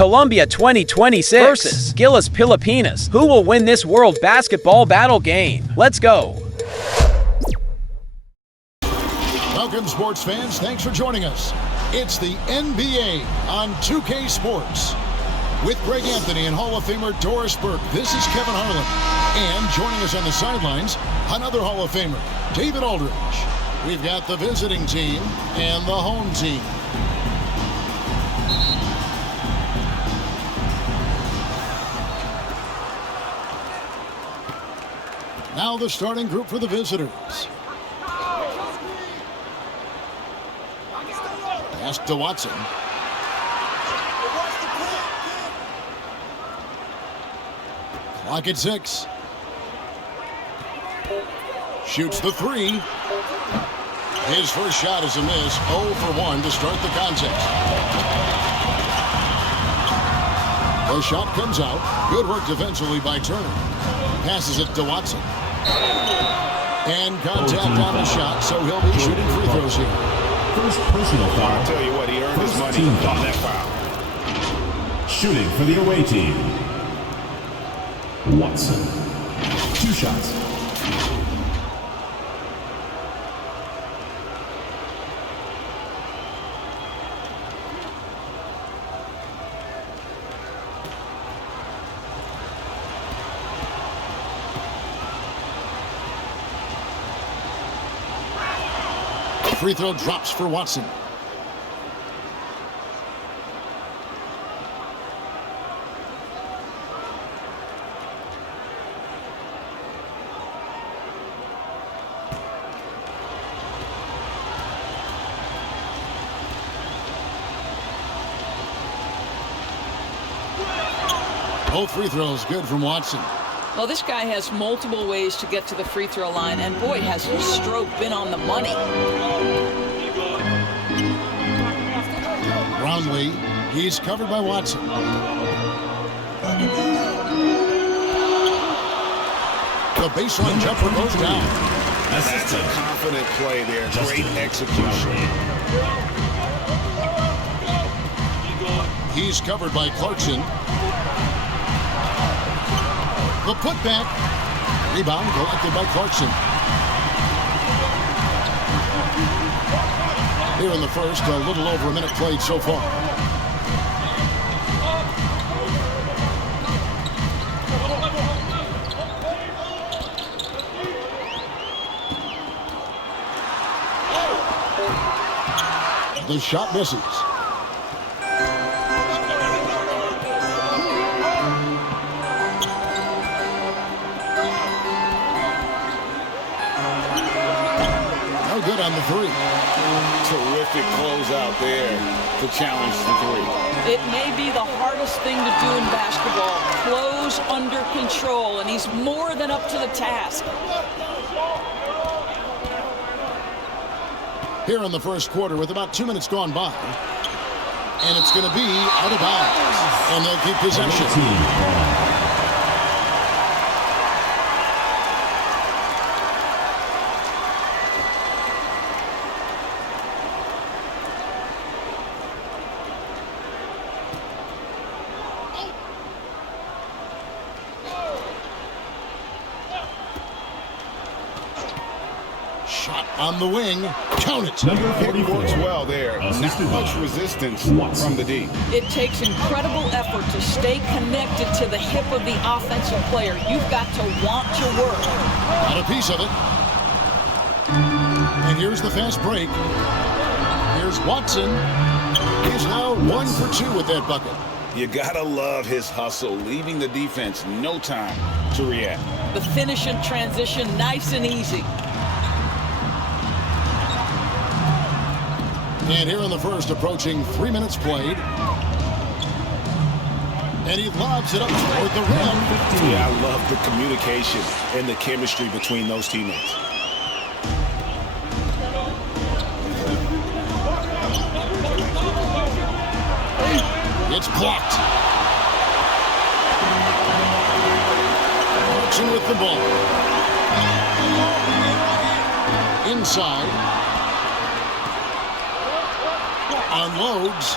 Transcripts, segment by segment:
Colombia 2026 versus GILAS Pilipinas. Who will win this World Basketball Battle game? Let's go. Welcome, sports fans. Thanks for joining us. It's the NBA on 2K Sports. With Greg Anthony and Hall of Famer Doris Burke, this is Kevin Harlan. And joining us on the sidelines, another Hall of Famer, David Aldridge. We've got the visiting team and the home team. Now the starting group for the visitors. Pass to Watson. Clock at 6. Shoots the 3. His first shot is a miss. 0 for 1 to start the contest. The shot comes out. Good work defensively by Turner. Passes it to Watson. And contact on the shot, so he'll be shooting free throws here. First personal foul. I'll tell you what, he earned his money on that foul. Shooting for the away team, Watson. 2 shots. Free throw drops for Watson. Both free throws good from Watson. Well, this guy has multiple ways to get to the free throw line, and boy, has his stroke been on the money. Brownlee, he's covered by Watson. The baseline jumper goes down. That's a confident play there. Great execution. He's covered by Clarkson. The putback. Rebound collected by Clarkson. Here in the first, a little over a minute played so far. The shot misses. Good on the 3. Terrific closeout there to challenge the 3. It may be the hardest thing to do in basketball. Close under control, and he's more than up to the task. Here in the first quarter with about 2 minutes gone by. And it's going to be out of bounds. And they'll keep possession. Shot on the wing. Count it. It works well there. Not much resistance from the D. It takes incredible effort to stay connected to the hip of the offensive player. You've got to want to work. Got a piece of it. And here's the fast break. Here's Watson. He's now 1 for 2 with that bucket. You gotta love his hustle, leaving the defense no time to react. The finish and transition, nice and easy. And here in the first, approaching 3 minutes played. And he lobs it up toward the rim. Yeah, I love the communication and the chemistry between those teammates. It's blocked. Clarkson with the ball. Inside. Unloads.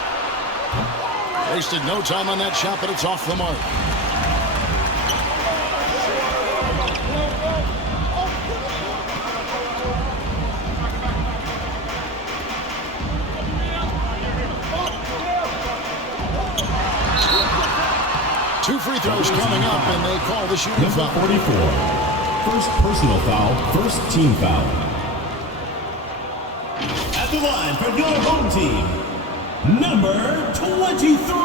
Wasted no time on that shot, but it's off the mark. Two free throws coming up, and they call the shooting Number foul. 44. First personal foul, first team foul. At the line for your home team, number 23.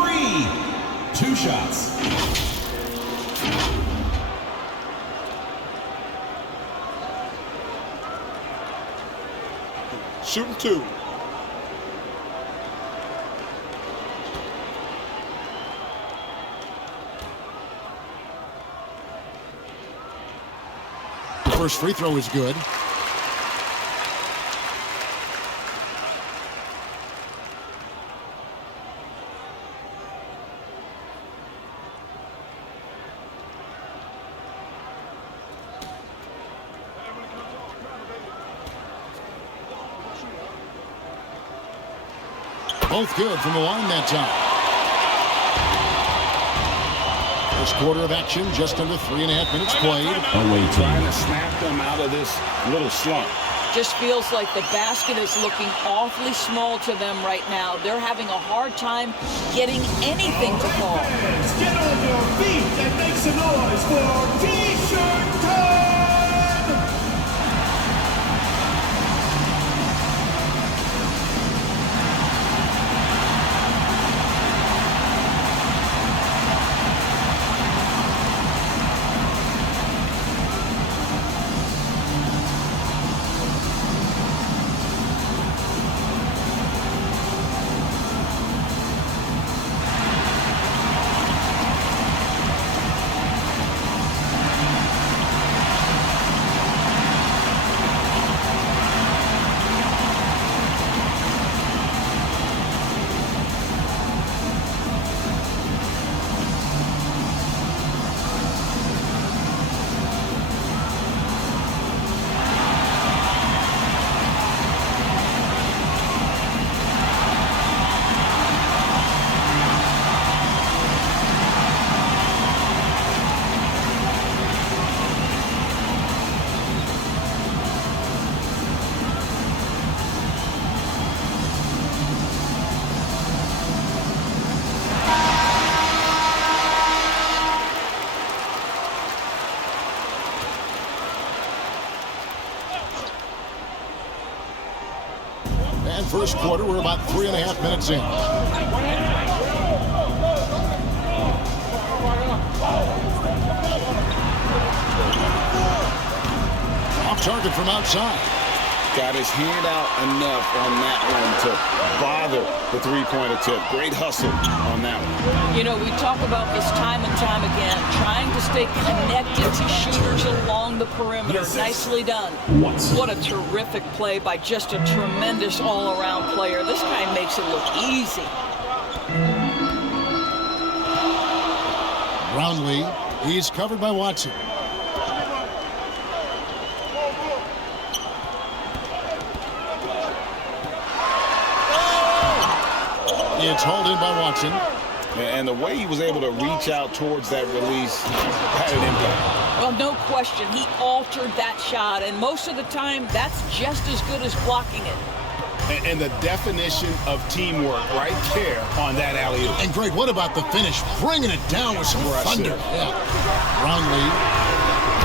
2 shots. Shooting 2. First free throw is good. Both good from the line that time. First quarter of action, just under 3.5 minutes played. Away Trying team. to snap them out of this little slump. Just feels like the basket is looking awfully small to them right now. They're having a hard time getting anything to fall. Get on your feet and make some noise for T-shirt time! And first quarter, we're about 3.5 minutes in. Off target from outside. Got his hand out enough on that one to bother the three-point attempt. Great hustle on that one. You know, we talk about this time and time again, trying to stay connected to shooters along the perimeter. Nicely done. What a terrific play by just a tremendous all-around player. This guy makes it look easy. Brownlee, he's covered by Watson. It's hauled in by Watson. And the way he was able to reach out towards that release had an impact. Well, no question. He altered that shot, and most of the time, that's just as good as blocking it. And the definition of teamwork right there on that alley-oop. And Greg, what about the finish? Bringing it down with some thunder. Yeah. Brownlee,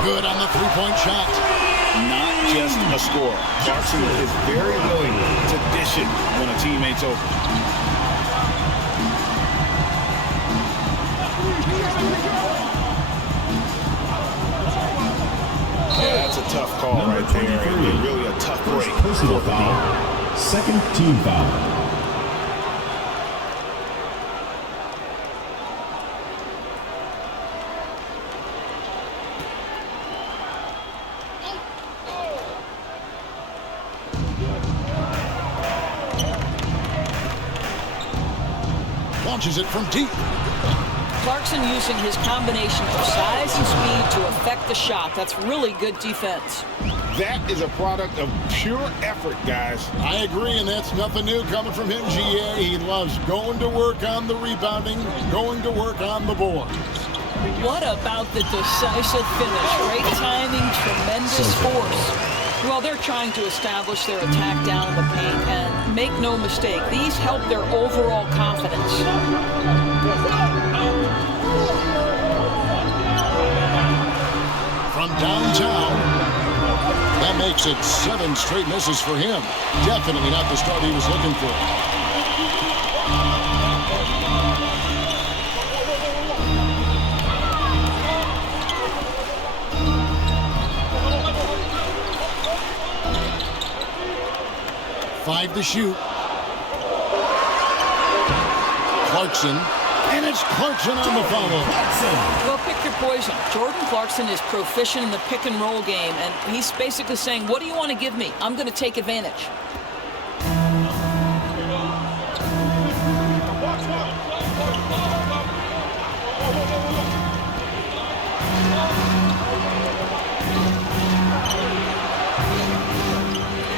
good on the three-point shot. Not just a score. Clarkson is very willing to dish it when a teammate's open. Yeah, that's a tough call right there. And really a tough break. Personal foul, second team foul. Launches it from deep. Clarkson using his combination of size and speed to affect the shot. That's really good defense. That is a product of pure effort, guys. I agree, and that's nothing new coming from him, GA. He loves going to work on the rebounding, going to work on the boards. What about the decisive finish? Great timing, tremendous force. Well, they're trying to establish their attack down in the paint, and make no mistake, these help their overall confidence. From downtown, that makes it 7 straight misses for him. Definitely not the start he was looking for. Five to shoot. Clarkson. And it's Clarkson on the follow. Well, pick your poison. Jordan Clarkson is proficient in the pick and roll game, and he's basically saying, what do you want to give me? I'm going to take advantage.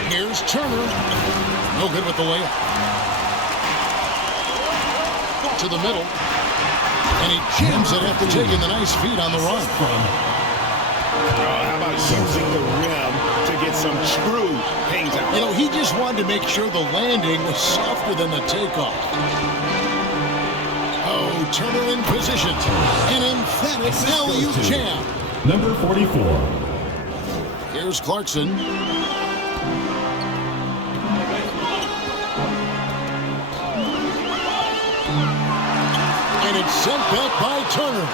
Here's Turner. No good with the layup. To the middle. And he jams it after taking the nice feed on the run. How about using the rim to get some true paint out? You know, he just wanted to make sure the landing was softer than the takeoff. Oh, Turner in position. An emphatic alley-oop jam. Number 44. Here's Clarkson. And it's sent back by Turner.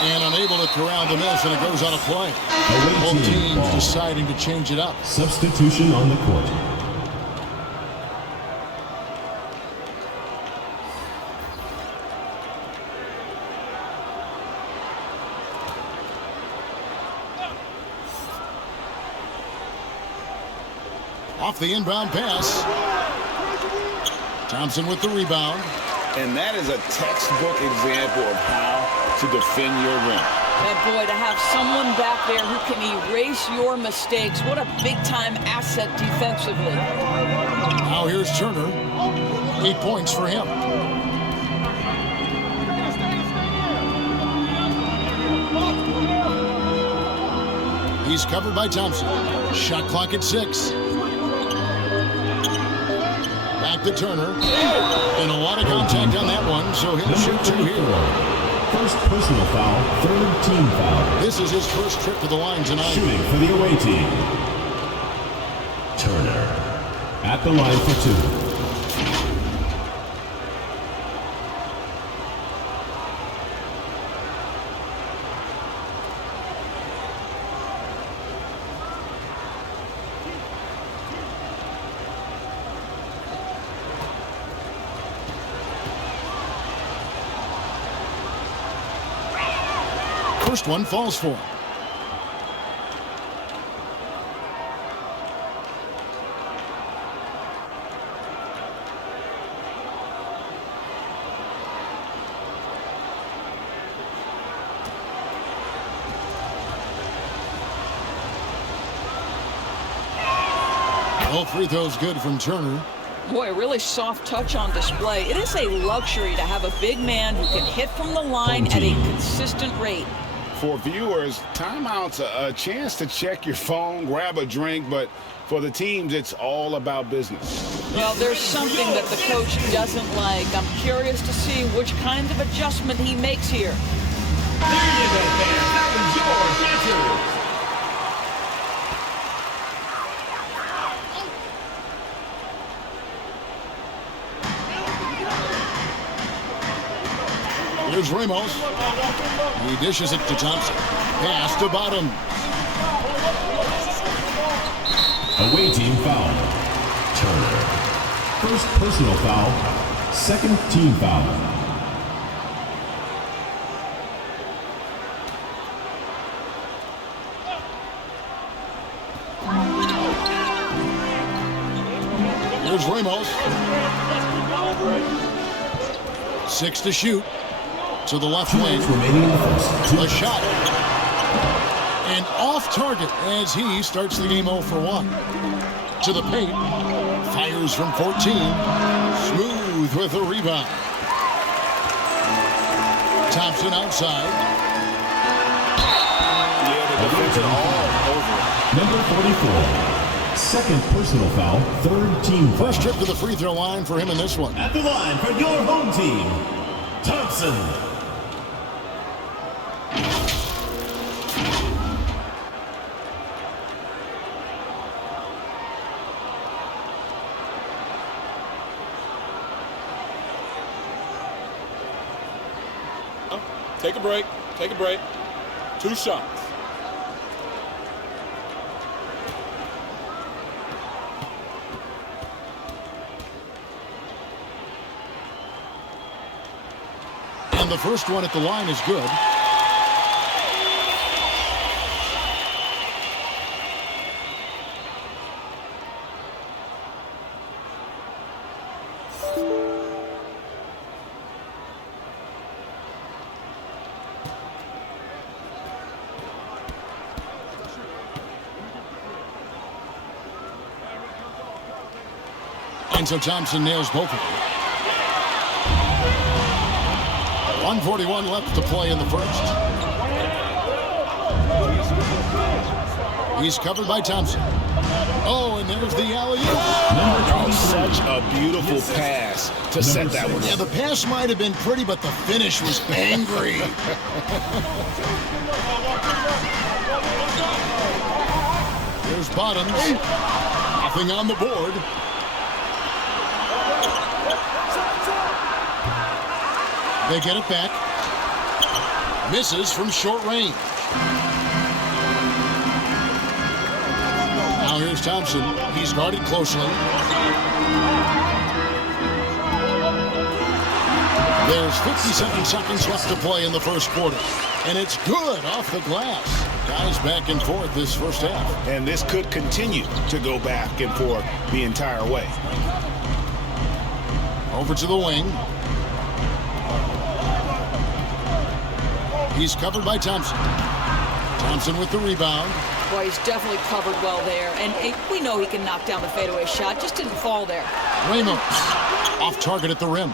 And unable to corral the miss, and it goes on a play. Both teams deciding to change it up. Substitution on the court. Off the inbound pass. Thompson with the rebound. And that is a textbook example of how to defend your rim. And boy, to have someone back there who can erase your mistakes, what a big-time asset defensively. Now here's Turner. 8 points for him. He's covered by Thompson. Shot clock at 6. Back to Turner. And a lot of contact on that one, so he'll shoot 2 here. First personal foul, third team foul. This is his first trip to the line tonight. Shooting for the away team. Turner at the line for 2. First one falls for him. All free throws good from Turner. Boy, a really soft touch on display. It is a luxury to have a big man who can hit from the line at a consistent rate. For viewers, timeout's a chance to check your phone, grab a drink, but for the teams, it's all about business. Well, there's something that the coach doesn't like. I'm curious to see which kind of adjustment he makes here. There you go, fans. That was your answer. Here's Ramos. He dishes it to Thompson. Pass to Bottom. Away team foul. Turner. First personal foul. Second team foul. Here's Ramos. 6 to shoot. To the left 2 wing. minutes remaining in the first. A shot. And off target as he starts the game 0 for 1. To the paint. Fires from 14. Smooth with a rebound. Thompson outside. Yeah, the defense are all over it. Number 44. Second personal foul, third team foul. First trip to the free throw line for him in this one. At the line for your home team, Thompson. Take a break. Take a break. 2 shots. And the first one at the line is good. And so Thompson nails both of them. 1:41 left to play in the first. He's covered by Thompson. Oh, and there's the alley-oop. Such a beautiful pass to set that one. Yeah, the pass might have been pretty, but the finish was angry. Here's Bottoms. Nothing on the board. They get it back. Misses from short range. Now here's Thompson. He's guarded closely. There's 57 seconds left to play in the first quarter. And it's good off the glass. Guys back and forth this first half. And this could continue to go back and forth the entire way. Over to the wing. He's covered by Thompson. Thompson with the rebound. Boy, he's definitely covered well there. And we know he can knock down the fadeaway shot. Just didn't fall there. Ramos off target at the rim.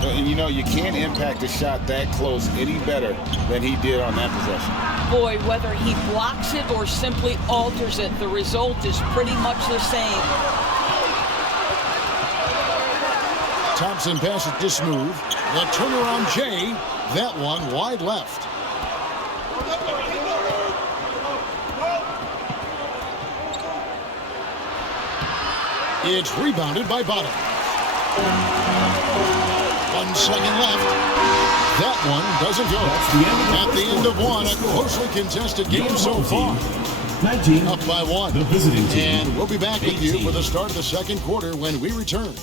And you know, you can't impact a shot that close any better than he did on that possession. Boy, whether he blocks it or simply alters it, the result is pretty much the same. Thompson passes to Smooth. The turnaround Jay. That one wide left. It's rebounded by Bottom. 1 second left. That one doesn't go. At the end of one, a closely contested game so far. 19. Up by 1. The visiting team. And we'll be back with you for the start of the second quarter when we return.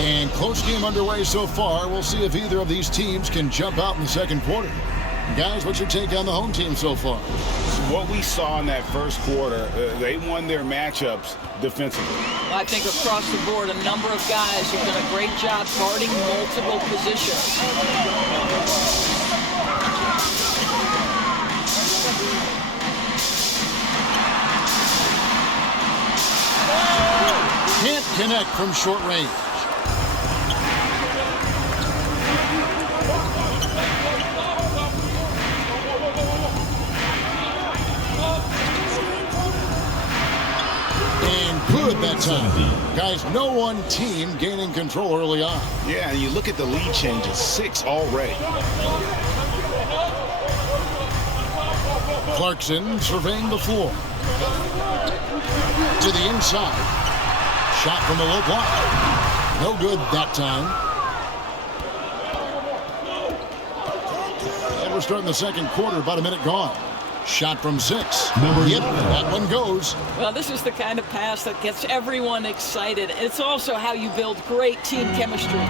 And close game underway so far. We'll see if either of these teams can jump out in the second quarter. Guys, what's your take on the home team so far? What we saw in that first quarter, they won their matchups defensively. I think across the board, a number of guys have done a great job guarding multiple positions. Can't connect from short range. And good that time. Guys, no one team gaining control early on. Yeah, and you look at the lead changes, 6 already. Clarkson surveying the floor. To the inside. Shot from the low block. No good that time. And we're starting the second quarter, about a minute gone. Shot from 6. Yep, that one goes. Well, this is the kind of pass that gets everyone excited. It's also how you build great team chemistry.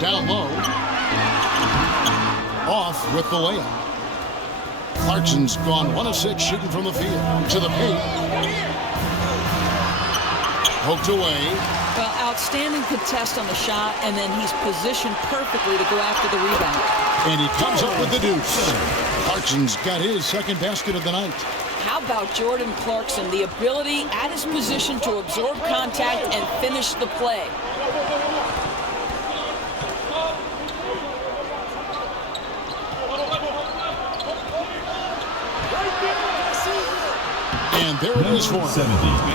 Down low. Off with the layup. Clarkson's gone 1 of 6 shooting from the field. To the paint. Poked away. Well, outstanding contest on the shot, and then he's positioned perfectly to go after the rebound. And he comes up with the deuce. Clarkson's got his second basket of the night. How about Jordan Clarkson? The ability at his position to absorb contact and finish the play. And there it is for him.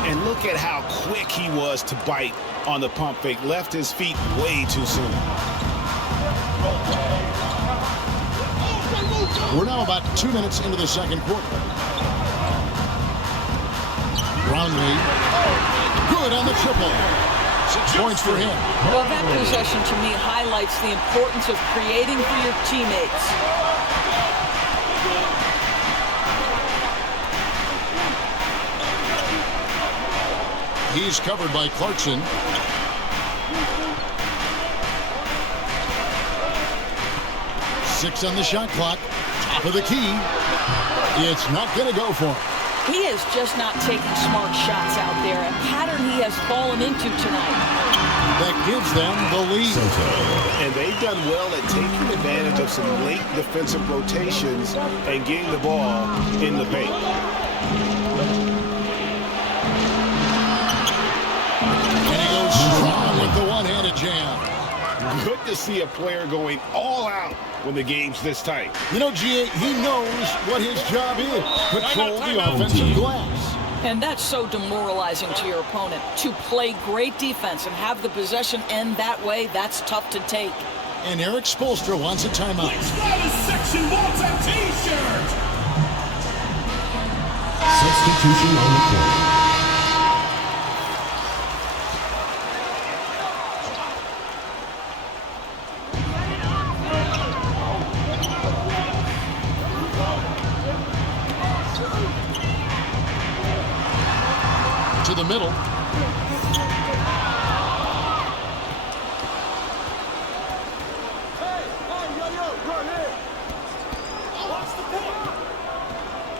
And look at how quick he was to bite on the pump fake. Left his feet way too soon. We're now about 2 minutes into the second quarter. Brownlee. Good on the triple. 6 points for him. Well, that possession to me highlights the importance of creating for your teammates. He's covered by Clarkson. Six on the shot clock. Top of the key. It's not going to go for him. He is just not taking smart shots out there, a pattern he has fallen into tonight. That gives them the lead. And they've done well at taking advantage of some late defensive rotations and getting the ball in the paint. And he goes strong with the one-handed jam. Good to see a player going all out when the game's this tight. You know, GA, he knows what his job is. Control the offensive glass. And that's so demoralizing to your opponent. To play great defense and have the possession end that way, that's tough to take. And Eric Spoelstra wants a timeout. Which section wants a T-shirt? Substitution on the court. To the middle.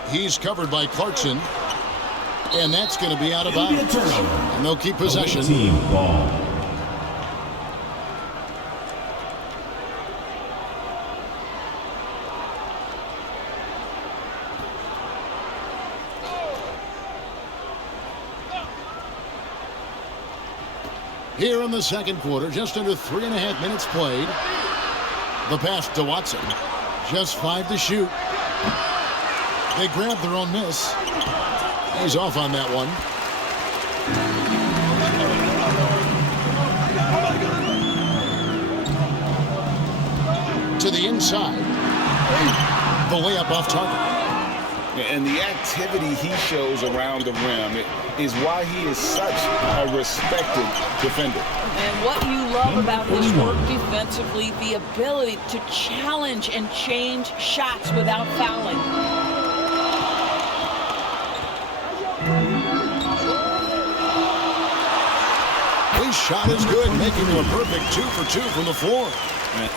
He's covered by Clarkson. And that's going to be out of bounds. And they'll keep possession. Team ball. Here in the second quarter, just under 3.5 minutes played. The pass to Watson. Just 5 to shoot. They grab their own miss. He's off on that one. To the inside. The layup off target. And the activity he shows around the rim is why he is such a respected defender. And what you love about his work defensively, the ability to challenge and change shots without fouling. His shot is good, making him a perfect 2 for 2 from the floor.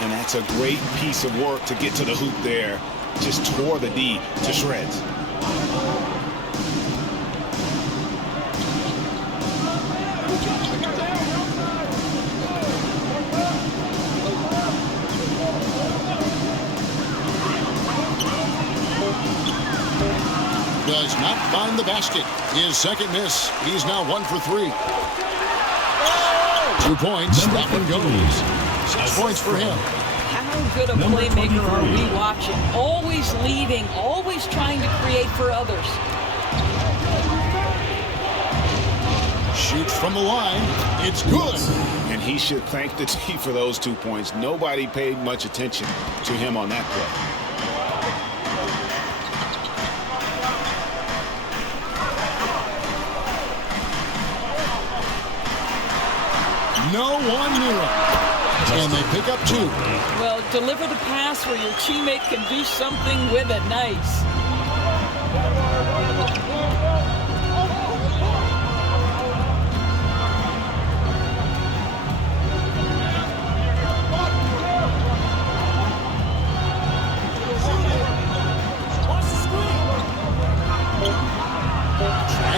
And that's a great piece of work to get to the hoop there. Just tore the D to shreds. Does not find the basket. His second miss. He's now 1 for 3. 2 points. That one goes. 6 points for him. How good a playmaker are we watching? Always leading, always trying to create for others. Shoots from the line. It's good. And he should thank the team for those 2 points. Nobody paid much attention to him on that play. No one near him. And they pick up 2. Well, deliver the pass where your teammate can do something with it. Nice.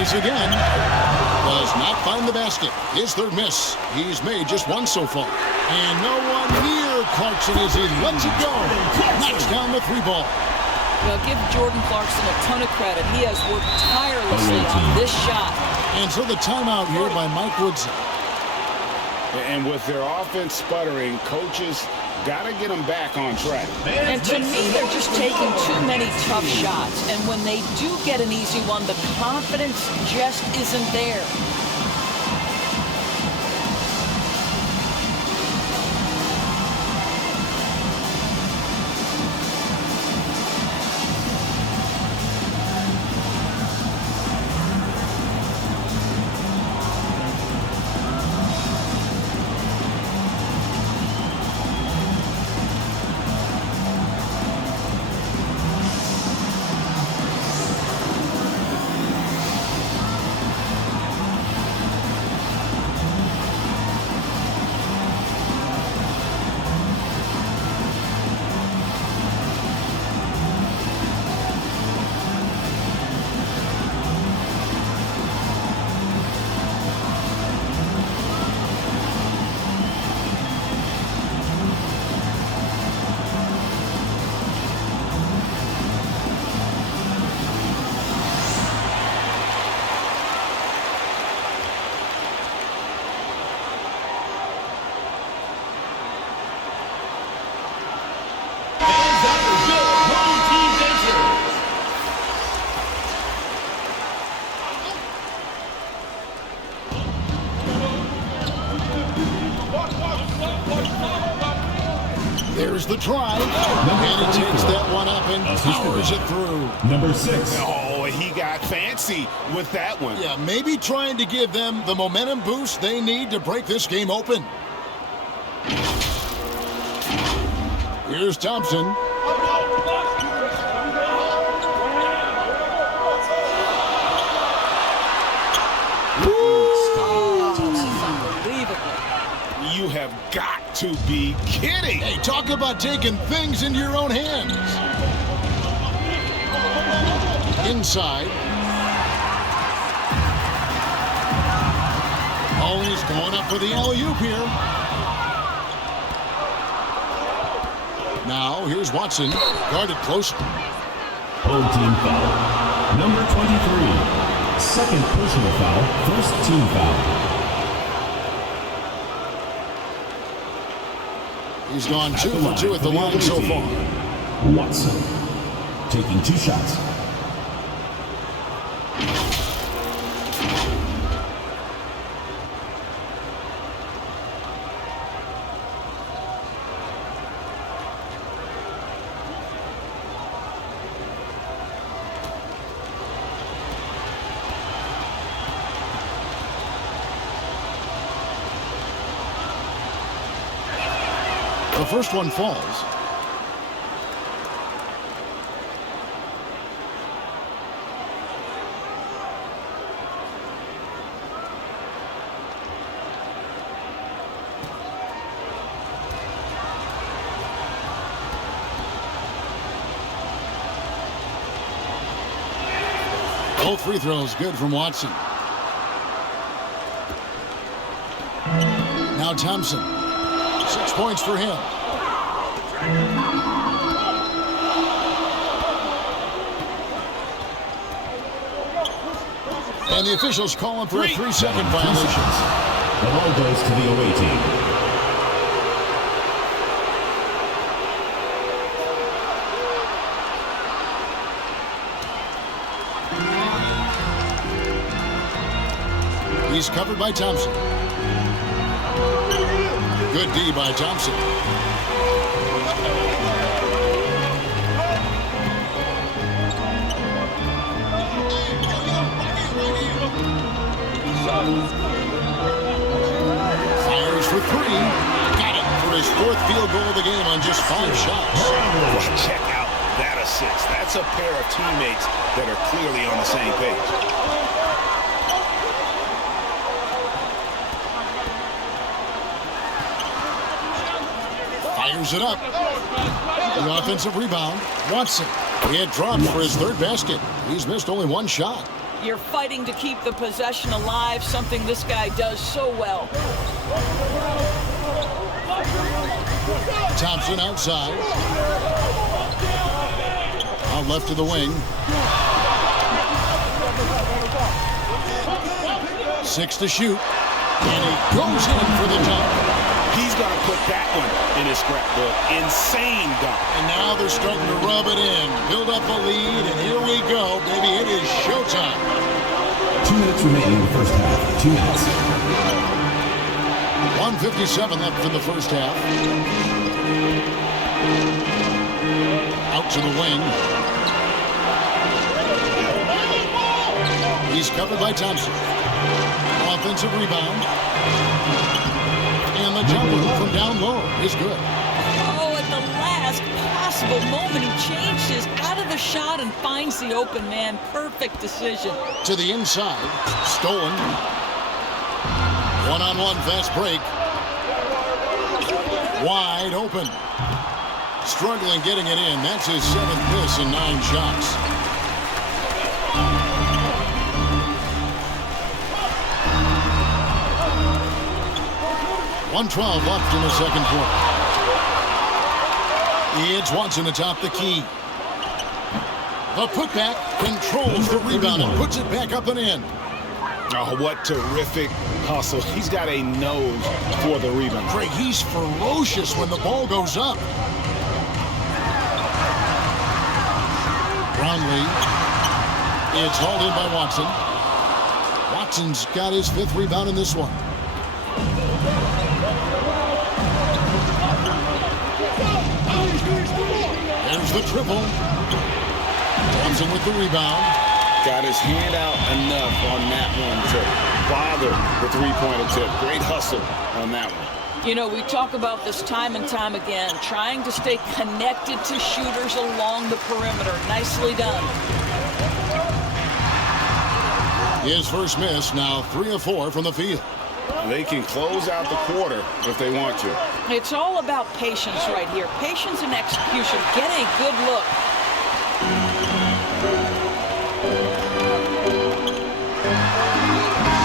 Tries again. Does not find the basket. His third miss. He's made just one so far. And no one near Clarkson as he lets it go. Knocks down the three ball. Well, give Jordan Clarkson a ton of credit. He has worked tirelessly on this shot. And so the timeout here by Mike Woodson. And with their offense sputtering, coaches got to get them back on track. And to me, they're just taking too many tough shots. And when they do get an easy one, the confidence just isn't there. There's the try. And he takes that one up and powers it through. Number 6. Oh, he got fancy with that one. Yeah, maybe trying to give them the momentum boost they need to break this game open. Here's Thompson. You have got to be kidding. Hey, talk about taking things into your own hands. Inside. Oh, he's going up for the alley-oop here. Now, here's Watson, guarded closer. Home team foul. Number 23. Second personal foul. First team foul. He's gone 2 for 2 at the line so far. Watson taking 2 shots. The first one falls. Both free throws good from Watson. Now Thompson. 6 points for him. And the officials call him for a 3-second violation. The ball goes to the away team. He's covered by Thompson. Good D by Thompson. Fires for 3. Got it for his 4th field goal of the game on just 5 shots. Check out that assist. That's a pair of teammates that are clearly on the same page. Fires it up. The offensive rebound. Watson. He had dropped for his 3rd basket. He's missed only 1 shot. You're fighting to keep the possession alive, something this guy does so well. Thompson outside. Out left to the wing. 6 to shoot. And he goes in for the dunk. He's got to put that one in his scrapbook. Insane dunk. And now they're starting to rub it in. Build up a lead, and here we go, baby. It is showtime. 2 minutes remaining in the first half. 2 minutes. 1:57 left in the first half. Out to the wing. He's covered by Thompson. Offensive rebound. And the jumper from down low is good. Oh, at the last possible moment, he changed his out of the shot and finds the open man. Perfect decision. To the inside. Stolen. One-on-one fast break. Wide open. Struggling getting it in. That's his 7th miss in 9 shots. .112 left in the second quarter. It's Watson atop the key. The putback controls the rebound and puts it back up and in. Oh, what terrific hustle. He's got a nose for the rebound. Craig, he's ferocious when the ball goes up. Brownlee. It's hauled in by Watson. Watson's got his 5th rebound in this one. There's the triple. Thompson with the rebound. Got his hand out enough on that one to bother the three-point attempt. Great hustle on that one. You know, we talk about this time and time again, trying to stay connected to shooters along the perimeter. Nicely done. His first miss, now 3 of 4 from the field. They can close out the quarter if they want to. It's all about patience right here. Patience and execution. Get a good look.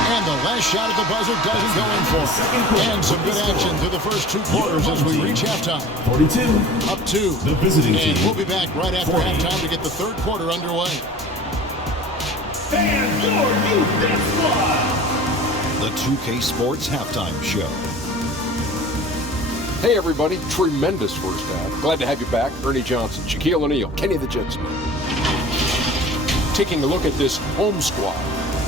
And the last shot at the buzzer doesn't go in for it. And some good action through the first 2 quarters as we reach halftime. 42. Up 2. The visiting And team. we'll be back right after 40. halftime to get the 3rd quarter underway. And your youth dance squad. The 2K Sports Halftime Show. Hey everybody, tremendous first half. Glad to have you back. Ernie Johnson, Shaquille O'Neal, Kenny the Jet Smith. Taking a look at this home squad.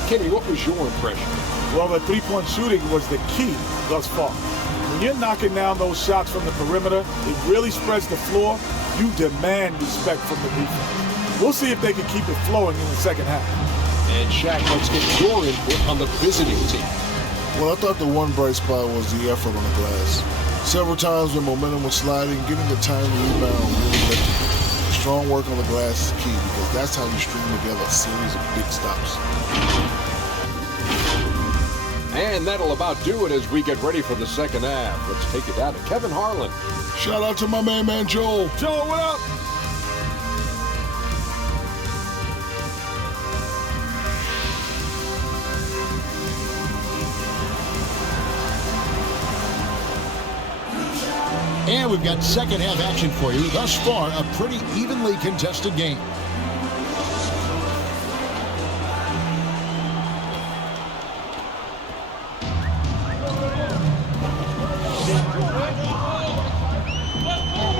Kenny, what was your impression? Well, the three-point shooting was the key thus far. When you're knocking down those shots from the perimeter, it really spreads the floor. You demand respect from the defense. We'll see if they can keep it flowing in the second half. And Shaq, let's get your input on the visiting team. Well, I thought the one bright spot was the effort on the glass. Several times when momentum was sliding, getting the time to rebound really lifted. Strong work on the glass is key because that's how you string together a series of big stops. And that'll about do it as we get ready for the second half. Let's take it down to Kevin Harlan. Shout out to my man Joel. Joe, what up? And we've got second half action for you. Thus far, a pretty evenly contested game.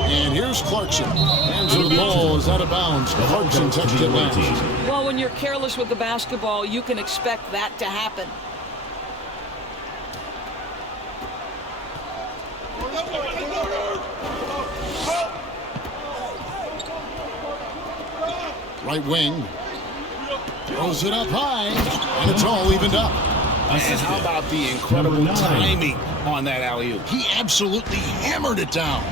And here's Clarkson. Hands the ball is out of bounds. Clarkson touched it last. Well, when you're careless with the basketball, you can expect that to happen. Right wing. Throws it up high. And it's all evened up. And how about the incredible timing on that alley-oop? He absolutely hammered it down.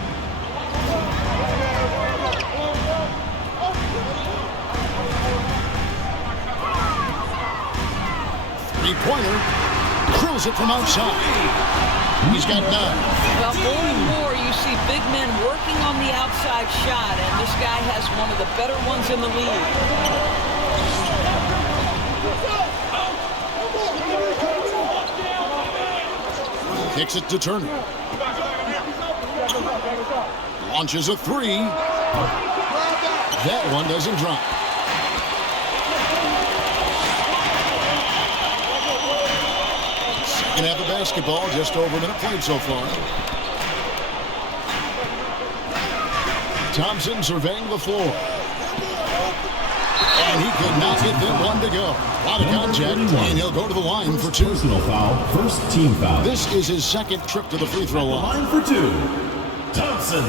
Three-pointer. Drills it from outside. He's got 9. Well, more and more you see big men working on the outside shot, and this guy has one of the better ones in the league. Kicks it to Turner. Launches a three. That one doesn't drop. Second half of basketball, just over a minute played so far. Thompson surveying the floor. And he could not get that one to go. A lot of contact, and he'll go to the line for two. Personal foul, first team foul. This is his second trip to the free throw line. Line for two, Thompson.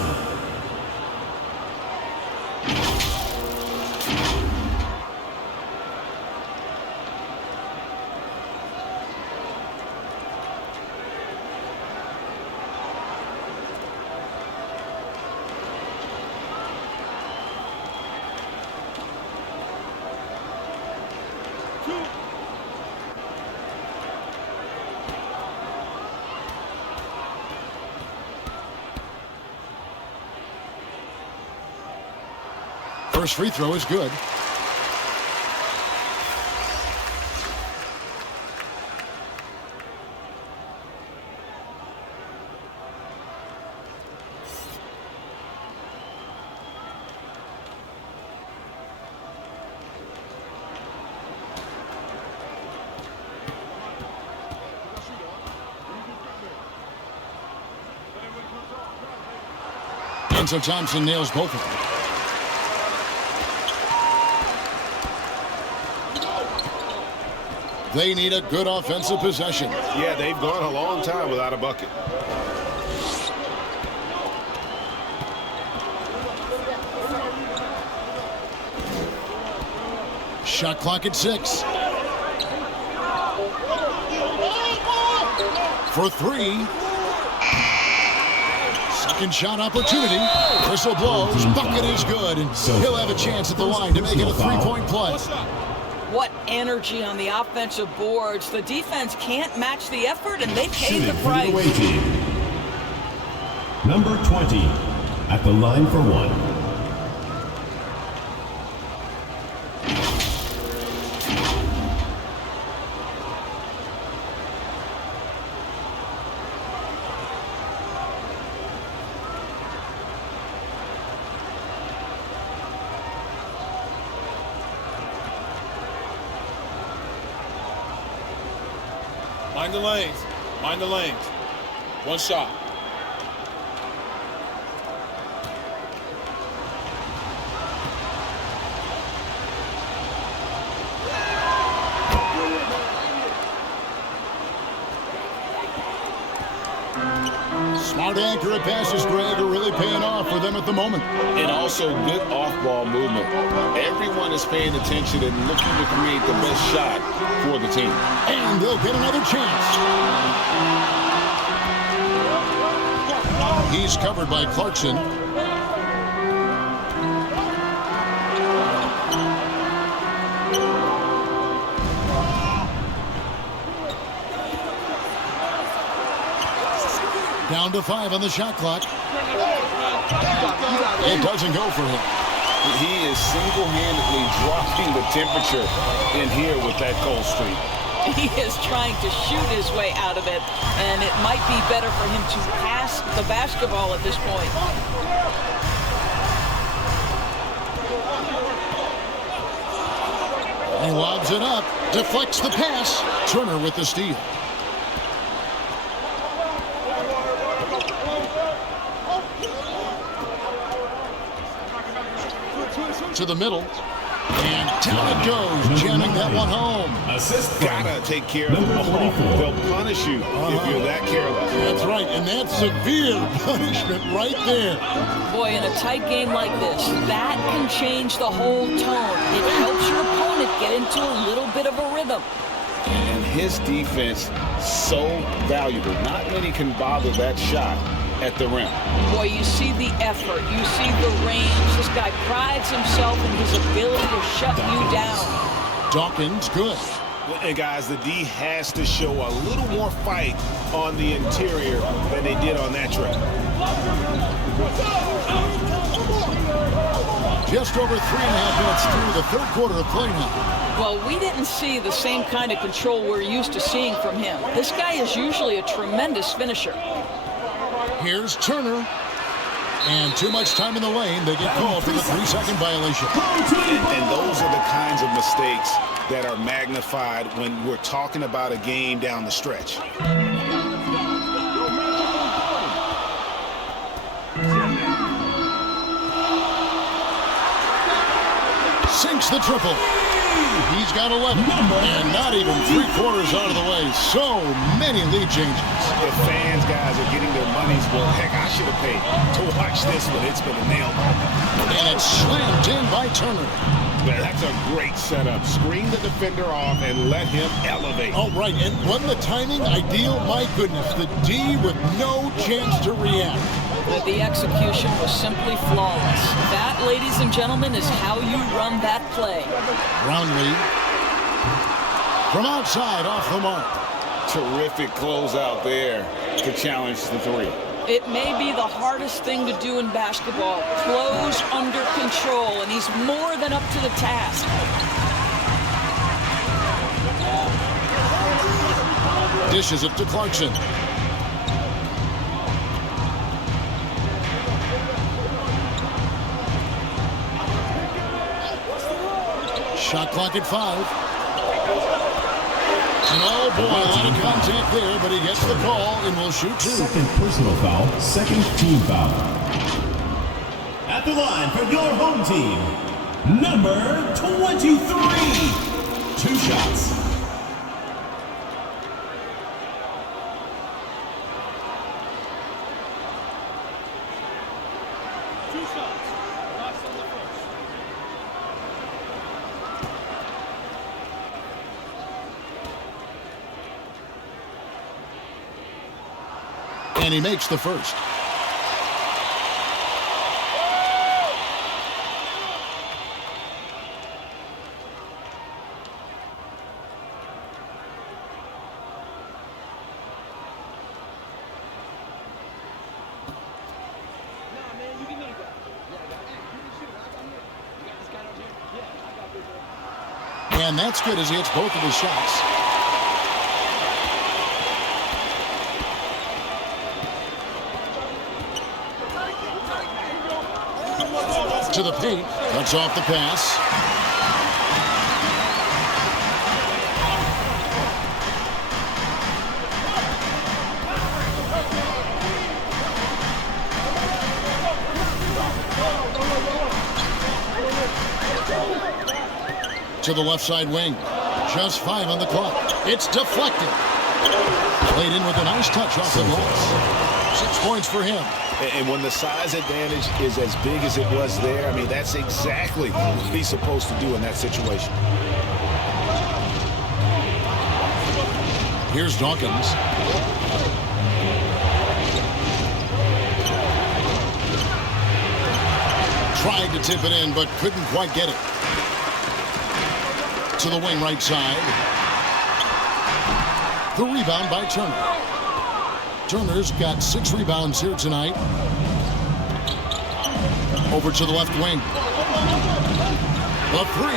First free throw is good. And so Thompson nails both of them. They need a good offensive possession. Yeah, they've gone a long time without a bucket. Shot clock at 6. For three. Second shot opportunity. Whistle blows. Bucket is good. And he'll have a chance at the line to make it a three-point play. What energy on the offensive boards. The defense can't match the effort, and they paid the price. Away team. Number 20 at the line for one. Mind the lanes. Mind the lanes. One shot. Smart, accurate passes, Greg, are really paying off for them at the moment. And also good off-ball movement. Everyone is paying attention and looking to create the best shot for the team. And they'll get another chance. He's covered by Clarkson. Down to 5 on the shot clock. It doesn't go for him. He is single-handedly dropping the temperature in here with that cold streak. He is trying to shoot his way out of it, and it might be better for him to pass the basketball at this point. He lobs it up, deflects the pass. Turner with the steal. To the middle, and down it goes, jamming that one home. Gotta take care of the ball. They'll punish you if you're that careless. That's right, and that's severe punishment right there. Boy, in a tight game like this, that can change the whole tone. It helps your opponent get into a little bit of a rhythm. And his defense, so valuable. Not many can bother that shot at the rim. Boy, you see the effort, you see the range. This guy prides himself in his ability to shut you down. Dawkins, good. And guys, the D has to show a little more fight on the interior than they did on that trip. just over 3.5 minutes through the third quarter of play now. Well, we didn't see the same kind of control we're used to seeing from him. This guy is usually a tremendous finisher. Here's Turner. And too much time in the lane. They get called for the 3-second violation. And those are the kinds of mistakes that are magnified when we're talking about a game down the stretch. Sinks the triple. He's got 11. And not even 3/4 out of the way. So many lead changes. The fans, guys, are getting their money's worth. Heck, I should have paid to watch this one. It's been a nail biter. And it's slammed in by Turner. Well, that's a great setup. Screen the defender off and let him elevate. Oh, right. And wasn't the timing ideal? My goodness. The D with no chance to react. But the execution was simply flawless. That, ladies and gentlemen, is how you run that play. Brownlee from outside off the mark. Terrific closeout there to challenge the three. It may be the hardest thing to do in basketball. Close under control, and he's more than up to the task. Dishes it to Clarkson. Shot clock at 5. And oh boy, a lot of contact there, but he gets the call and will shoot 2. Second personal foul, second team foul. At the line for your home team, number 23. 2 shots. And he makes the first. And that's good as he hits both of his shots. To the paint, cuts off the pass. To the left side wing. Just 5 on the clock. It's deflected. Played in with a nice touch off the glass. 6 points for him. And when the size advantage is as big as it was there, I mean, that's exactly what he's supposed to do in that situation. Here's Dawkins. Tried to tip it in, but couldn't quite get it. To the wing right side. The rebound by Turner. Turner's got 6 rebounds here tonight. Over to the left wing. The 3.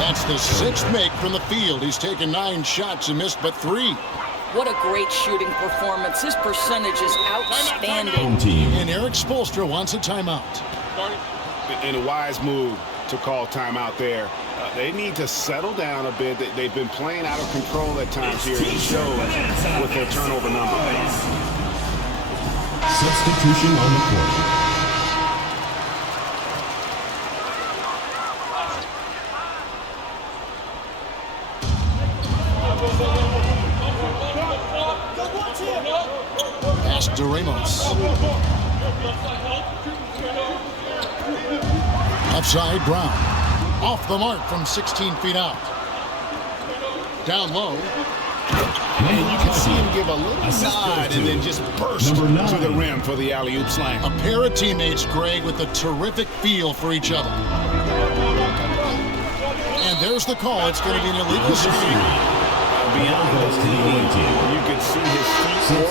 That's the 6th make from the field. He's taken 9 shots and missed but 3. What a great shooting performance. His percentage is outstanding. And Eric Spoelstra wants a timeout. In a wise move to call timeout there. They need to settle down a bit. They've been playing out of control at times here. It shows with their turnover number. Substitution on the court. Pass to Ramos. Left side, Brown. Off the mark from 16 feet out. Down low. And you can see him give a little nod and then just burst to the rim for the alley-oop slam. A pair of teammates, Greg, with a terrific feel for each other. And there's the call. It's going to be an illegal screen. Beyond those you could see his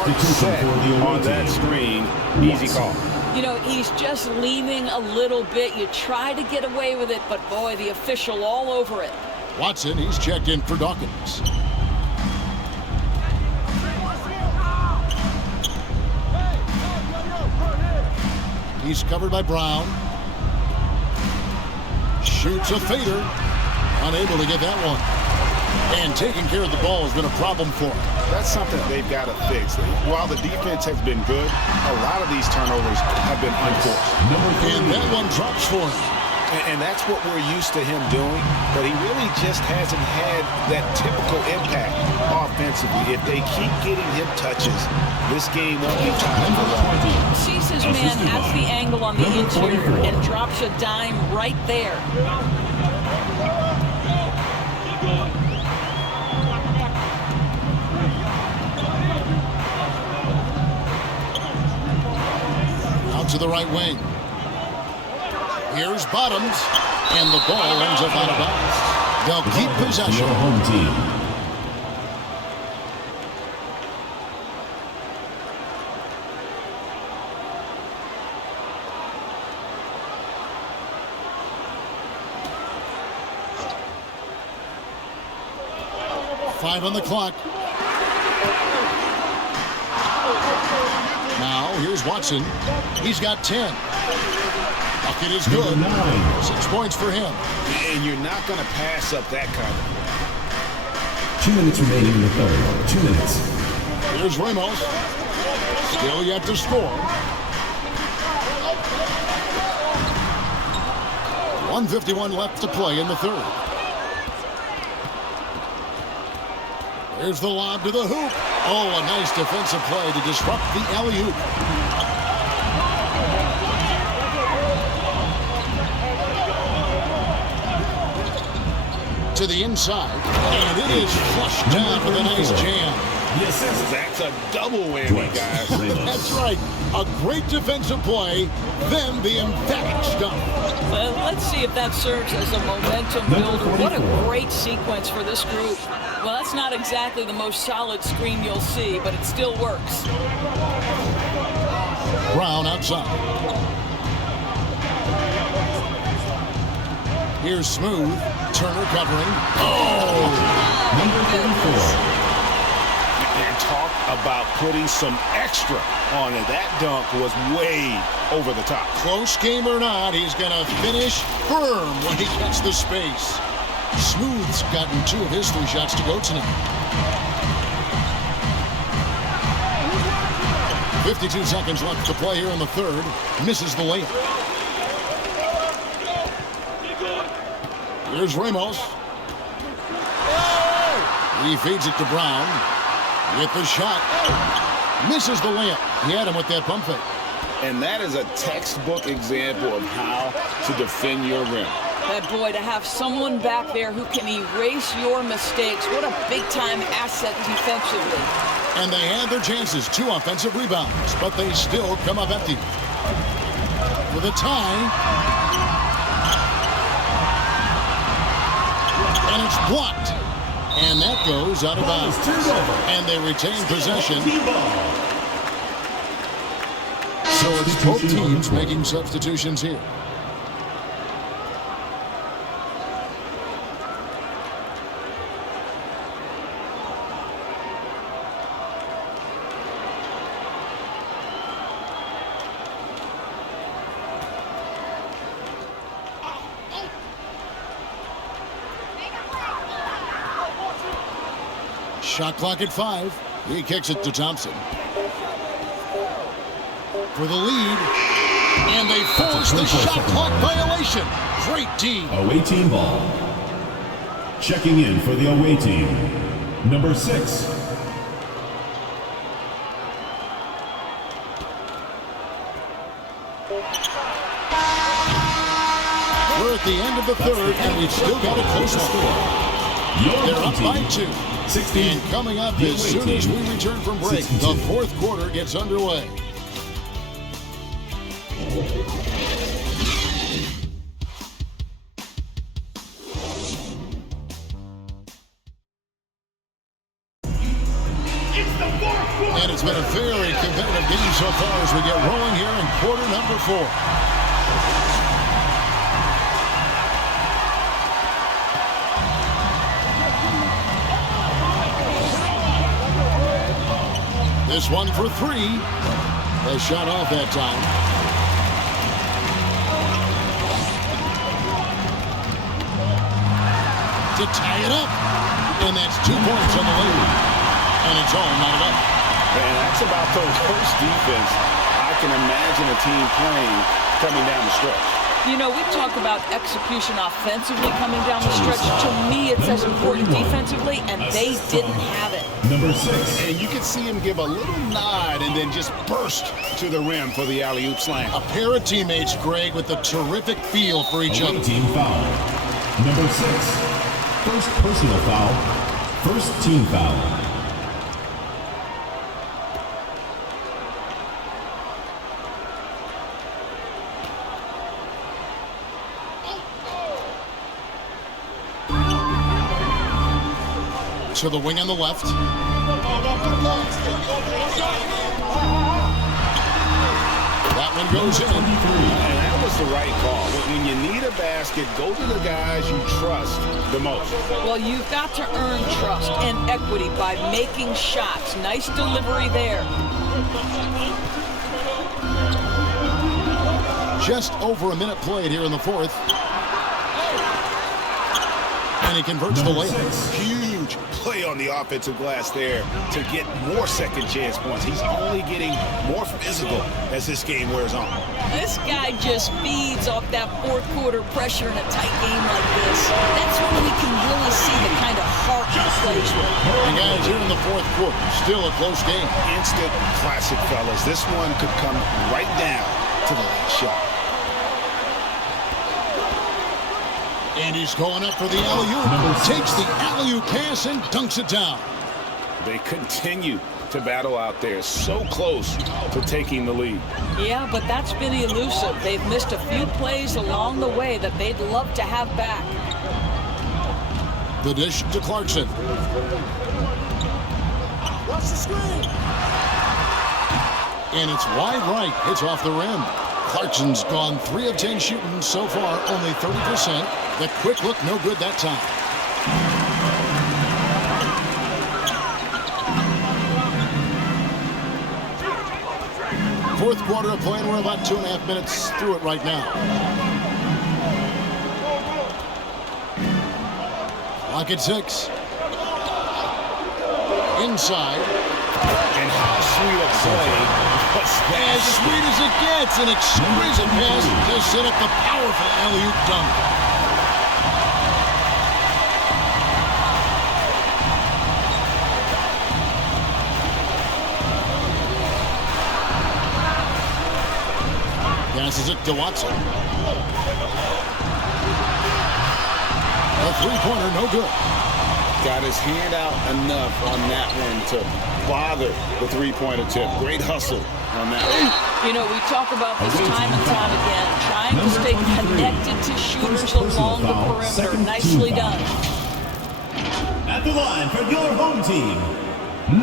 feet set on that screen. Easy call. You know, he's just leaning a little bit. You try to get away with it, but boy, the official all over it. Watson, he's checked in for Dawkins. He's covered by Brown. Shoots a fader. Unable to get that one. And taking care of the ball has been a problem for him. That's something they've got to fix. While the defense has been good, a lot of these turnovers have been unforced. And that one drops for him. And that's what we're used to him doing, but he really just hasn't had that typical impact offensively. If they keep getting him touches, this game won't be tied for long. Sees his man has the angle on the interior and drops a dime right there. Out to the right wing. Here's Bottoms, and the ball ends up out of bounds. They'll keep possession. Your home team. Five on the clock. Now, here's Watson. He's got 10. Bucket is good. 6 points for him. And you're not going to pass up that cover. 2 minutes remaining in the third. 2 minutes. Here's Ramos. Still yet to score. 1:51 left to play in the third. There's the lob to the hoop. Oh, a nice defensive play to disrupt the alley-oop. To the inside, and it is flushed down with a nice jam. Yes, that's a double whammy, guys. That's right. A great defensive play, then the emphatic stuff. Well, let's see if that serves as a momentum builder. What a great sequence for this group. Well, that's not exactly the most solid screen you'll see, but it still works. Brown outside. Here's Smooth. Turner covering. Oh! Number 34. And talk about putting some extra on it. That dunk was way over the top. Close game or not, he's going to finish firm when he gets the space. Smooth's gotten 2 of his 3 shots to go tonight. 52 seconds left to play here in the third. Misses the layup. Here's Ramos. He feeds it to Brown. With the shot. Misses the layup. He had him with that pump fake. And that is a textbook example of how to defend your rim. That boy, to have someone back there who can erase your mistakes, what a big-time asset defensively. And they had their chances. 2 offensive rebounds, but they still come up empty. With a tie. And it's blocked. And that goes out of bounds. And they retain possession. So it's both teams making substitutions here. Shot clock at 5. He kicks it to Thompson. For the lead. And they force the shot clock violation. Great team. Away team ball. Checking in for the away team. Number 6. We're at the end of the third, and we've still got a close score. They're up by 2. 16. And coming up as soon as we return from break, 62. the fourth quarter gets underway. And it's It's been a very competitive game so far as we get rolling here in quarter number 4. This one for 3. They shot off that time. To tie it up. And that's 2 points on the lead. And it's all knotted up. Man, that's about the worst defense I can imagine a team playing coming down the stretch. You know, we talk about execution offensively coming down the stretch. To me, it's as important defensively, and they didn't have it. Number 6. And you can see him give a little nod and then just burst to the rim for the alley-oop slam. A pair of teammates, Greg, with a terrific feel for each other. Team foul. Number 6. First personal foul. First team foul. To the wing on the left. That one goes in. And that was the right call. When you need a basket, go to the guys you trust the most. Well, you've got to earn trust and equity by making shots. Nice delivery there. Just over a minute played here in the 4th. And he converts the layup. Huge play on the offensive glass there to get more second chance points. He's only getting more physical as this game wears on. This guy just feeds off that fourth quarter pressure in a tight game like this. That's when we can really see the kind of heart he plays with. And guys, here in the 4th quarter, still a close game. Instant classic, fellas. This one could come right down to the last shot. And he's going up for the alley-oop. Takes the alley-oop pass and dunks it down. They continue to battle out there, so close to taking the lead. Yeah, but that's been elusive. They've missed a few plays along the way that they'd love to have back. The dish to Clarkson. Watch the screen. And it's wide right. It's off the rim. Clarkson's gone 3 of 10 shooting so far, only 30%. The quick look, no good that time. Fourth quarter of play, and we're about 2.5 minutes through it right now. Clock at 6. Inside. And how sweet a play was that? As sweet as it gets, an exquisite pass to set up the powerful alley-oop dunk. Passes it to Watson. A three-pointer, no good. Got his hand out enough on that one to bother the three-point attempt. Great hustle on that one. You know, we talk about this time and time again, trying to stay connected to shooters along the perimeter. Nicely done. At the line for your home team,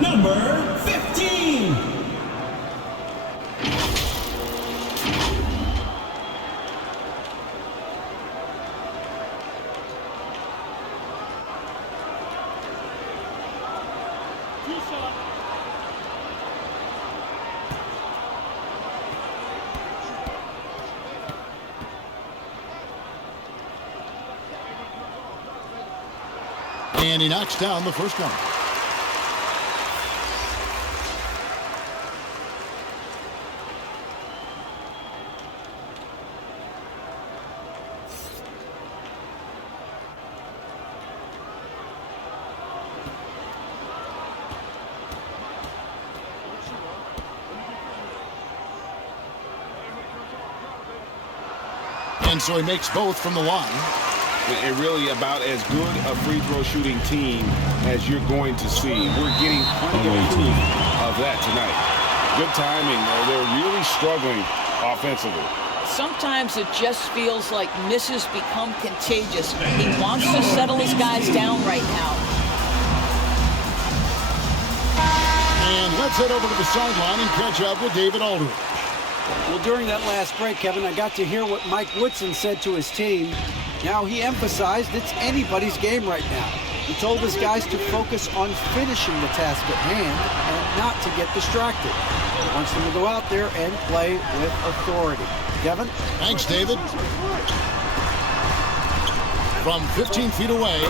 number 15. And he knocks down the first one. And so he makes both from the line. And really about as good a free throw shooting team as you're going to see. We're getting plenty of that tonight. Good timing. They're really struggling offensively. Sometimes it just feels like misses become contagious. He wants to settle his guys down right now. And let's head over to the sideline and catch up with David Aldridge. Well, during that last break, Kevin, I got to hear what Mike Woodson said to his team. Now, he emphasized it's anybody's game right now. He told his guys to focus on finishing the task at hand and not to get distracted. He wants them to go out there and play with authority. Kevin? Thanks, David. From 15 feet away,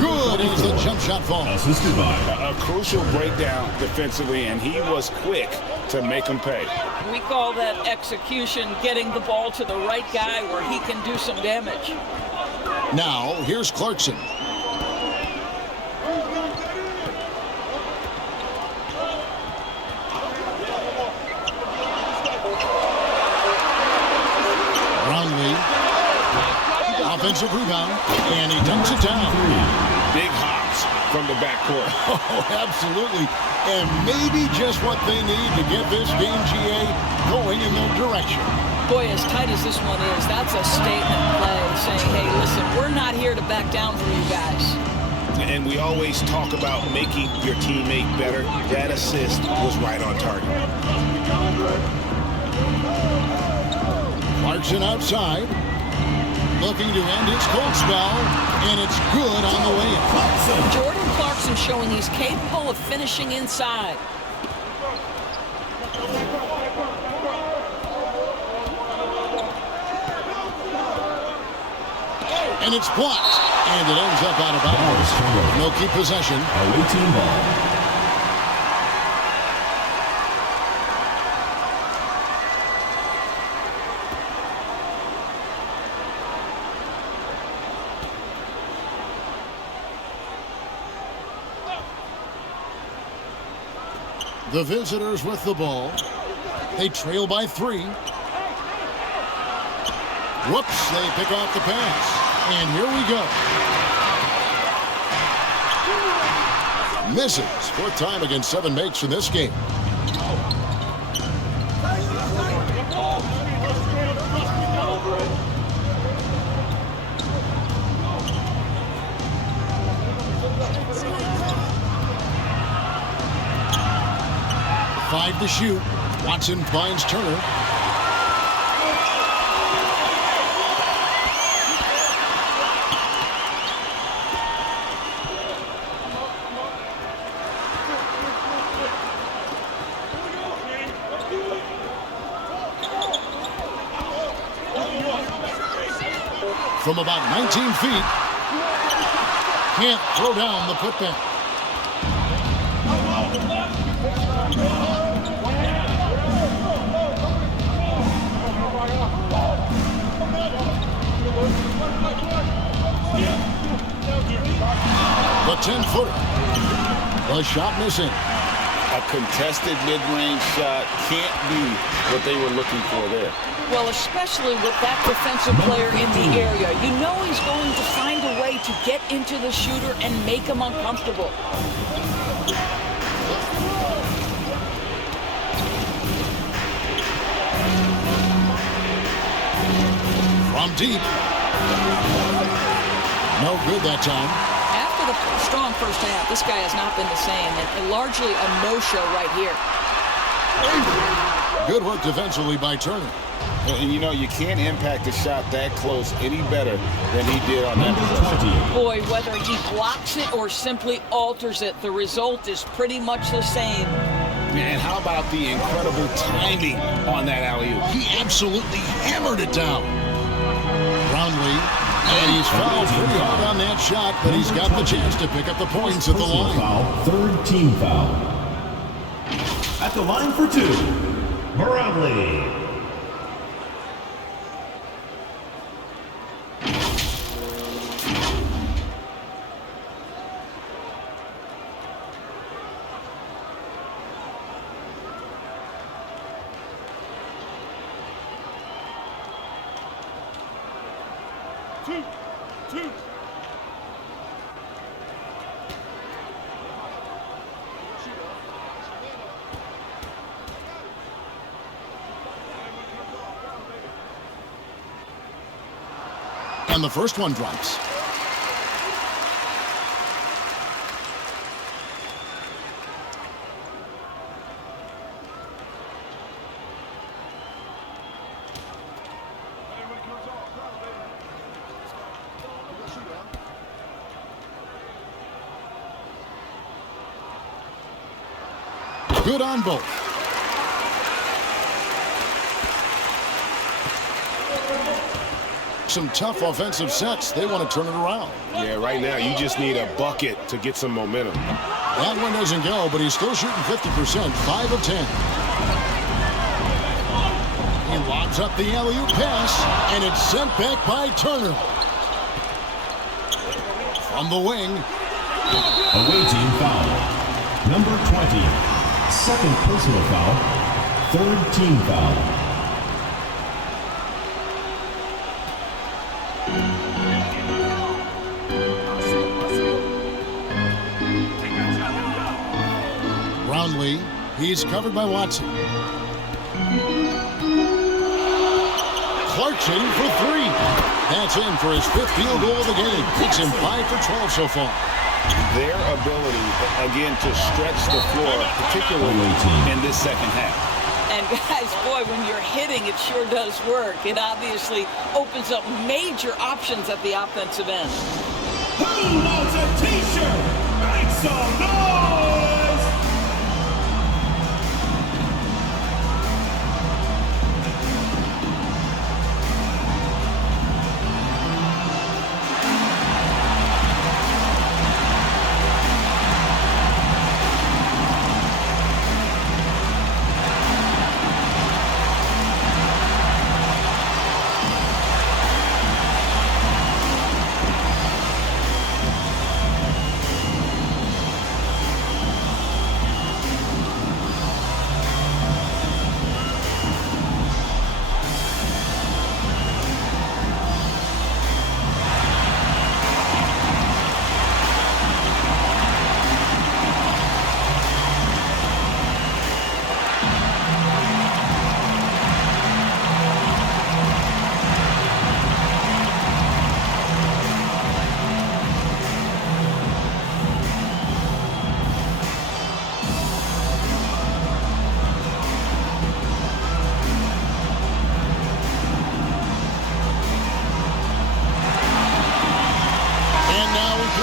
good is the jump shot fall. Assisted by a crucial breakdown defensively, and he was quick to make him pay. We call that execution, getting the ball to the right guy where he can do some damage. Now, here's Clarkson. Brownlee. Offensive rebound, and he dunks it down. Big hops from the backcourt. Oh, absolutely. And maybe just what they need to get this game, GA, going in their direction. Boy, as tight as this one is, that's a statement play saying, hey, listen, we're not here to back down for you guys. And we always talk about making your teammate better. That assist was right on target. Clarkson outside. Looking to end his cold spell, and it's good on the way in. Jordan Clarkson showing he's capable of finishing inside. And it's blocked, and it ends up out of bounds. No keep possession. away team ball. The visitors with the ball. They trail by 3. Whoops, they pick off the pass. And here we go. Misses. 4th time against 7 makes in this game. Five to shoot. Watson finds Turner. From about 19 feet. Can't throw down the putback. The 10-footer. The shot missing. A contested mid-range shot can't be what they were looking for there. Well, especially with that defensive player in the area. You know he's going to find a way to get into the shooter and make him uncomfortable. From deep. No good that time. After the strong first half, this guy has not been the same, and largely a no-show right here. Good work defensively by Turner. And you know, you can't impact a shot that close any better than he did on that possession. Boy, whether he blocks it or simply alters it, the result is pretty much the same. And how about the incredible timing on that alley-oop? He absolutely hammered it down. Brownlee, and he's fouled pretty hard on that shot, but he's got the chance to pick up the points at the line. Foul, 3rd team foul. At the line for 2, Brownlee. Two. And the first one drops. Good on both. Some tough offensive sets. They want to turn it around. Yeah, right now you just need a bucket to get some momentum. That one doesn't go, but he's still shooting 50%, 5 of 10. He lobs up the alley-oop pass, and it's sent back by Turner. From the wing. Away team foul. Number 20. Second personal foul. Third team foul. Brownlee, he's covered by Watson. Clarkson for three. That's in for his 5th field goal of the game. Takes him 5 for 12 so far. Their ability, again, to stretch the floor, particularly in this second half. And guys, boy, when you're hitting, it sure does work. It obviously opens up major options at the offensive end. Who wants a t-shirt? Make some noise!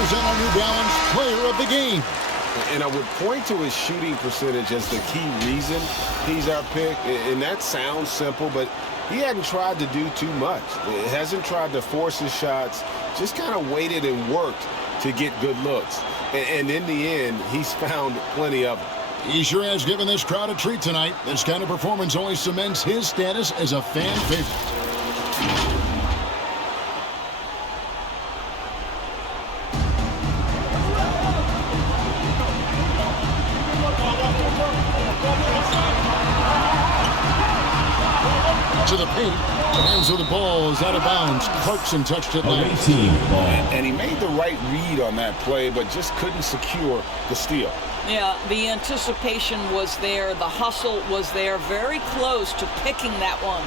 Our New Balance player of the game. And I would point to his shooting percentage as the key reason he's our pick. And that sounds simple, but he hadn't tried to do too much. He hasn't tried to force his shots, just kind of waited and worked to get good looks. And in the end, he's found plenty of them. He sure has given this crowd a treat tonight. This kind of performance always cements his status as a fan favorite. To the paint, and so the ball is out of bounds. Clarkson touched it last. And he made the right read on that play, but just couldn't secure the steal. Yeah, the anticipation was there. The hustle was there. Very close to picking that one.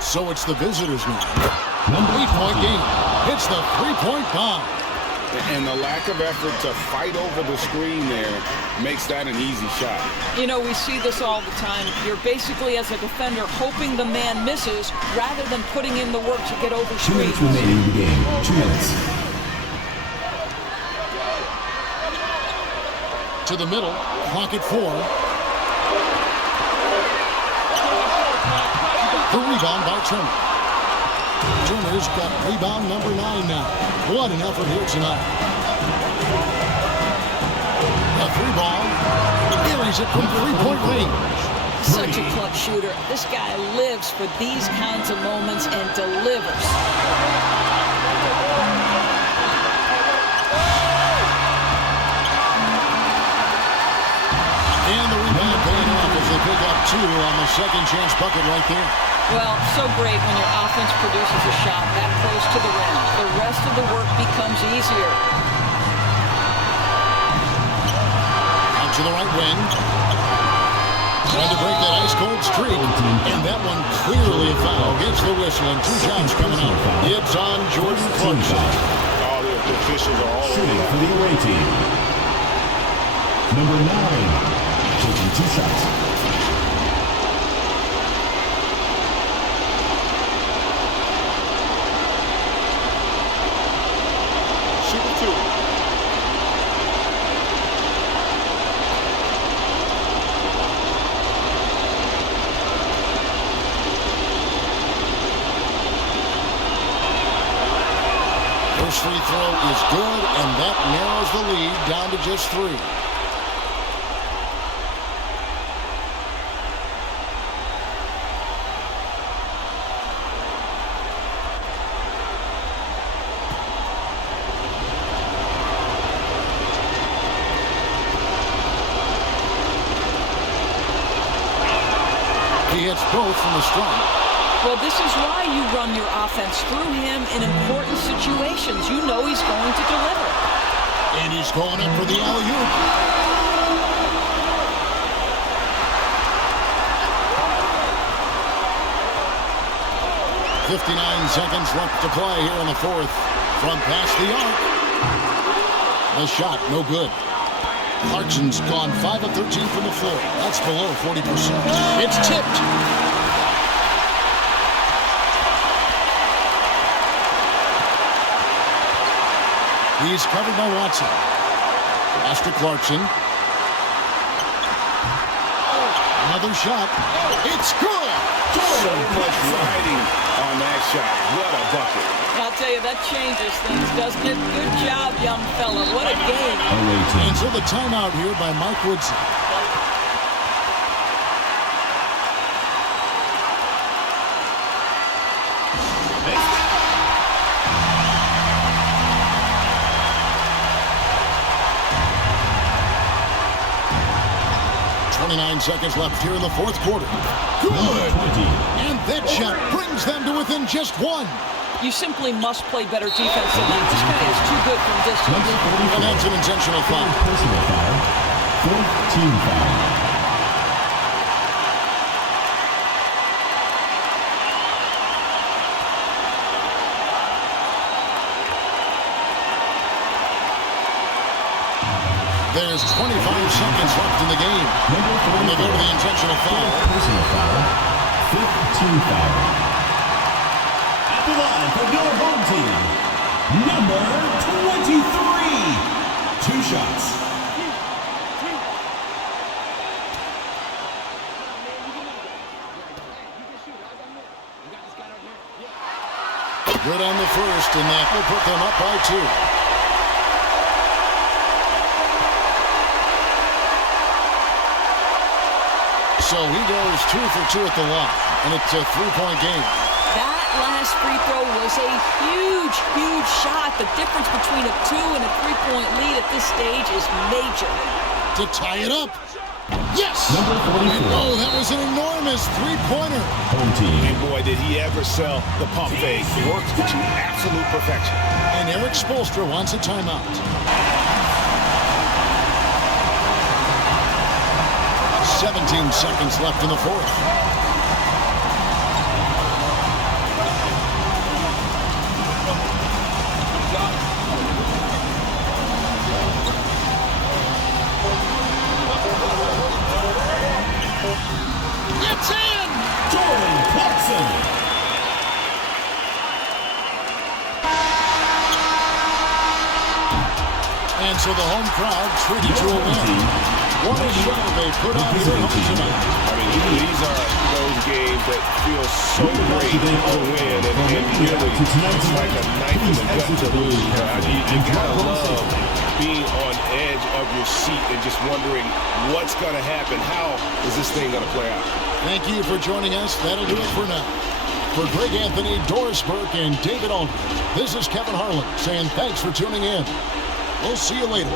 So it's the visitors now. 8-point game. Hits the three-point bomb. And the lack of effort to fight over the screen there makes that an easy shot. You know, we see this all the time. You're basically, as a defender, hoping the man misses rather than putting in the work to get over screens. 2 minutes remaining in the game. 2 minutes. To the middle. Clock at 4. The rebound by Turner. Turner's got rebound number 9 now. What an effort here tonight. A 3-ball. Buries it from 3-point range. Such a clutch shooter. This guy lives for these kinds of moments and delivers. And the rebound paying off as they pick up 2 on the second chance bucket right there. Well, so great when your offense produces a shot that close to the rim. The rest of the work becomes easier. Out to the right wing. Trying to break that ice-cold streak. And that one clearly a foul. Gets the whistle and 2 shots coming out. It's on Jordan Clarkson. All the officials are all shooting for the away team. Number 9, taking 2 shots. Shoot 2. First free throw is good, and that narrows the lead down to just 3. He hits both from the stripe. Well, this is why you run your offense through him in important situations. You know he's going to deliver. And he's going up for the alley-oop. .59 seconds left to play here in the fourth. From past the arc. The shot, no good. Clarkson's gone 5 of 13 from the floor. That's below 40%. It's tipped. He's covered by Watson. Pass to Clarkson. Another shot. It's good. So much riding on that shot. What a bucket. I'll tell you, that changes things, doesn't it? Good job, young fella. What a game. And so the timeout here by Mike Woodson. Seconds left here in the fourth quarter. Good! And that shot brings them to within just 1. You simply must play better defense than that. This guy is too good from distance. And that's an intentional foul. Personal foul. 4th team foul. There's 25 seconds left in the game. And they go to the intentional foul. Personal foul. 5th team foul. At the line for your home team, number 23. 2 shots. Good on the first, and that will put them up by 2. So he goes 2 for 2 at the line, and it's a 3-point game. That last free throw was a huge, huge shot. The difference between a 2 and a 3-point lead at this stage is major. To tie it up. Yes! Number 44. Oh, that was an enormous 3-pointer. Home team. And boy, did he ever sell the pump fake. Worked to absolute perfection. And Eric Spoelstra wants a timeout. 17 seconds left in the fourth. It's in! Jordan Clarkson. And so the home crowd treated to a win. What a show they put on here tonight. I mean, these are those games that feel so great to win, and really, it's like a knife in the gut to lose. You gotta love being on edge of your seat and just wondering what's gonna happen. How is this thing gonna play out? Thank you for joining us. That'll do it for now. For Greg Anthony, Doris Burke, and David Aldridge, this is Kevin Harlan saying thanks for tuning in. We'll see you later.